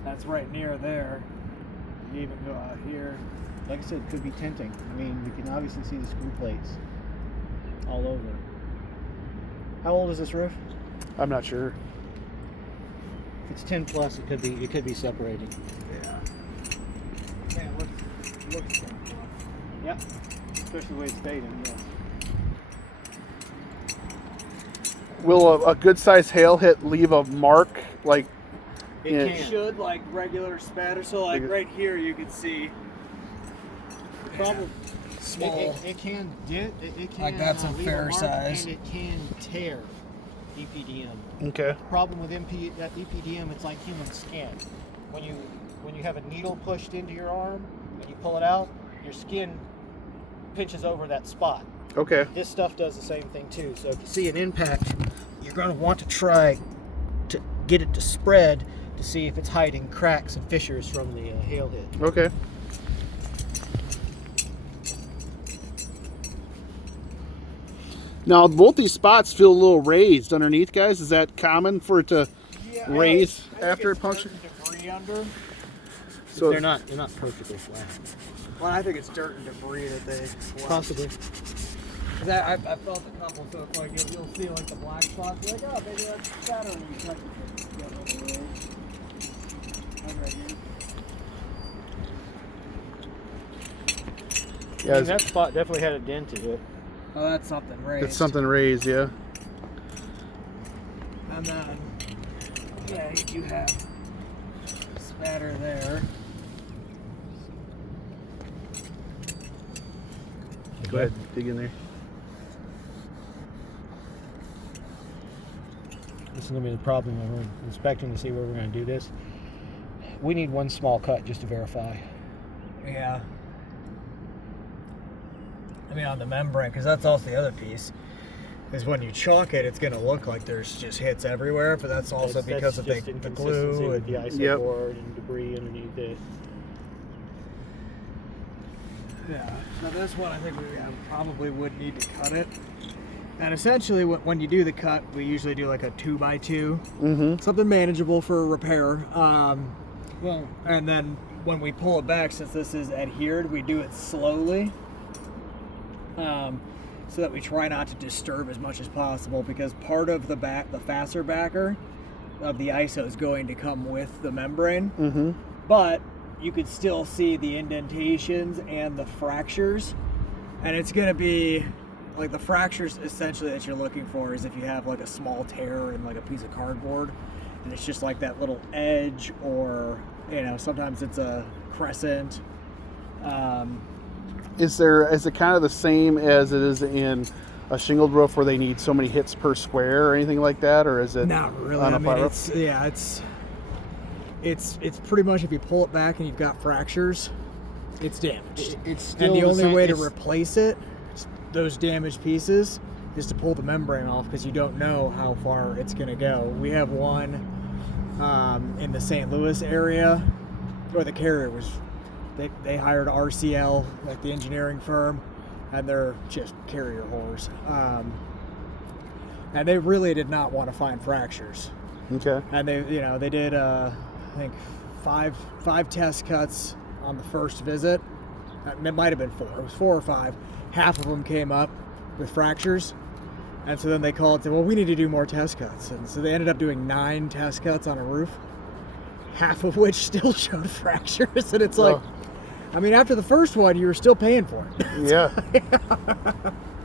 That's right near there. You even go out here. Like I said, it could be tinting. I mean, we can obviously see the screw plates all over. How old is this roof? I'm not sure. If it's 10 plus, it could be separating. Yeah. Yeah, it looks good. Yeah, especially the way it's dated. Yeah. Will a good sized hail hit leave a mark like? It Yeah. can. Should like regular spatter, so like right here you can see Problem. small. It can dent. It can Like that's a leave fair mark, size. and it can tear EPDM. Okay. Problem with that EPDM, it's like human skin. When you have a needle pushed into your arm and you pull it out, your skin pinches over that spot. Okay. This stuff does the same thing too. So if you see an impact, you're going to want to try to get it to spread to see if it's hiding cracks and fissures from the hail hit. Okay. Now both these spots feel a little raised underneath, guys. Is that common for it to raise after it punctures? Debris under. So they're not perfectly flat. Well, I think it's dirt and debris that they left. Possibly. 'Cause I felt a couple, so it's like you'll see like the black spots. You're like, oh, maybe that's shadow when you touch it. Get a little raised. Like right here. Yeah, that spot definitely had a dent in it. Oh, that's something raised. it's something raised, yeah. And then, yeah, you have spatter there. Go ahead, dig in there. This is going to be the problem when we're inspecting to see where we're going to do this. We need one small cut just to verify. Yeah. I mean, on the membrane, because that's also the other piece. Is when you chalk it, it's going to look like there's just hits everywhere, but that's also because of the glue with and the ISO Yep. board and debris underneath it. yeah. So this one, I think we probably would need to cut it. And essentially, when you do the cut, we usually do like a 2x2, Mm-hmm. something manageable for repair. Well, And then when we pull it back, since this is adhered, we do it slowly. So that we try not to disturb as much as possible, because part of the fastener backer of the ISO is going to come with the membrane. Mm-hmm. But you could still see the indentations and the fractures. And it's going to be like the fractures essentially that you're looking for is if you have like a small tear in like a piece of cardboard and it's just like that little edge, or sometimes it's a crescent. Is it kind of the same as it is in a shingled roof where they need so many hits per square or anything like that, or is it Not really. on a I mean, flat roof? it's pretty much if you pull it back and you've got fractures, it's damaged. it's still And the only same- way to it's- replace those damaged pieces, is to pull the membrane off, because you don't know how far it's going to go. We have one in the St. Louis area where the carrier was. They hired RCL, like the engineering firm, and they're just carrier whores. And they really did not want to find fractures. Okay. And they did I think five test cuts on the first visit. It might have been 4. It was 4 or 5. Half of them came up with fractures, and so then they called and said, well, we need to do more test cuts. And so they ended up doing 9 test cuts on a roof, half of which still showed fractures. And it's like, I mean, after the first one, you were still paying for it. Yeah.